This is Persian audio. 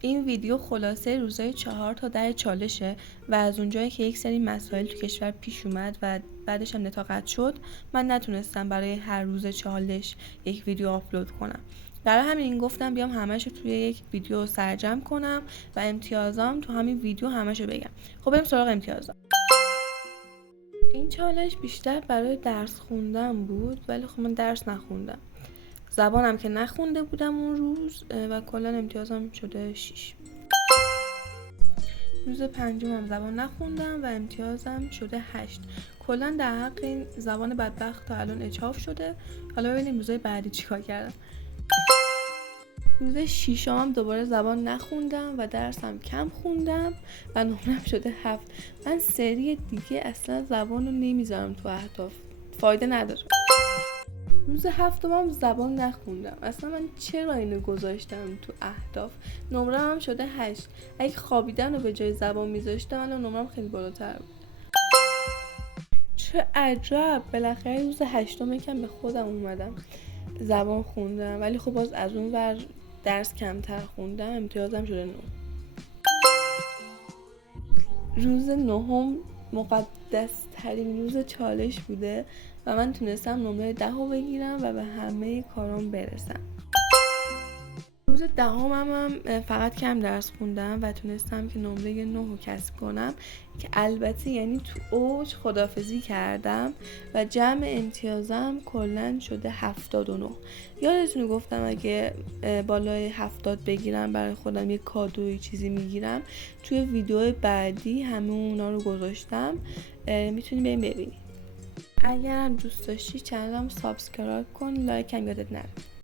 این ویدیو خلاصه روزای 4 تا 10 چالشه و از اونجایی که یک سری مسائل تو کشور پیش اومد و بعدش هم نتا قطع شد، من نتونستم برای هر روز چالش یک ویدیو آپلود کنم. برای همین گفتم بیام همشو توی یک ویدیو سرجم کنم و امتیازام تو همین ویدیو همشو بگم. خب بریم سراغ امتیازام. این چالش بیشتر برای درس خوندن بود، ولی خب من درس نخوندم. زبانم که نخونده بودم اون روز و کلا امتیازم شده 6. روز پنجمم زبان نخوندم و امتیازم شده 8. کلا در حق این زبان بدبخت تا الان اچاف شده. حالا ببینیم روزای بعدی چیکار کردم. روز ششمم دوباره زبان نخوندم و درسم کم خوندم و نمرم شده 7. من سری دیگه اصلا زبان رو نمیذارم تو اهداف، فایده نداره. روز هفتمم زبان نخوندم. اصلا من چرا اینو گذاشتم تو اهداف؟ نمرم هم شده 8. اگه خوابیدن رو به جای زبان میذاشتم الان نمرم خیلی بالاتر بود. چه عجب، بالاخره روز هشتم یکم به خودم اومدم، زبان خوندم، ولی خب باز از اون ور درس کمتر خوندم، امتیازم شده 9. روز نهم مقدس ترین روز چالش بوده و من تونستم نمره 10 رو بگیرم و به همه کارام برسم. روز دهمم هم فقط کم درس خوندم و تونستم که نمره 9 رو کسب کنم که البته یعنی تو اوج خداحافظی کردم و جمع امتیازم کلا شده 79. یادتونه گفتم اگه بالای 70 بگیرم برای خودم یه کادوی چیزی میگیرم. توی ویدیو بعدی همه اونا رو گذاشتم، میتونی بریم ببینی. اگرم دوست داشتی چنلم سابسکرایب کن، لایک هم یادت نره.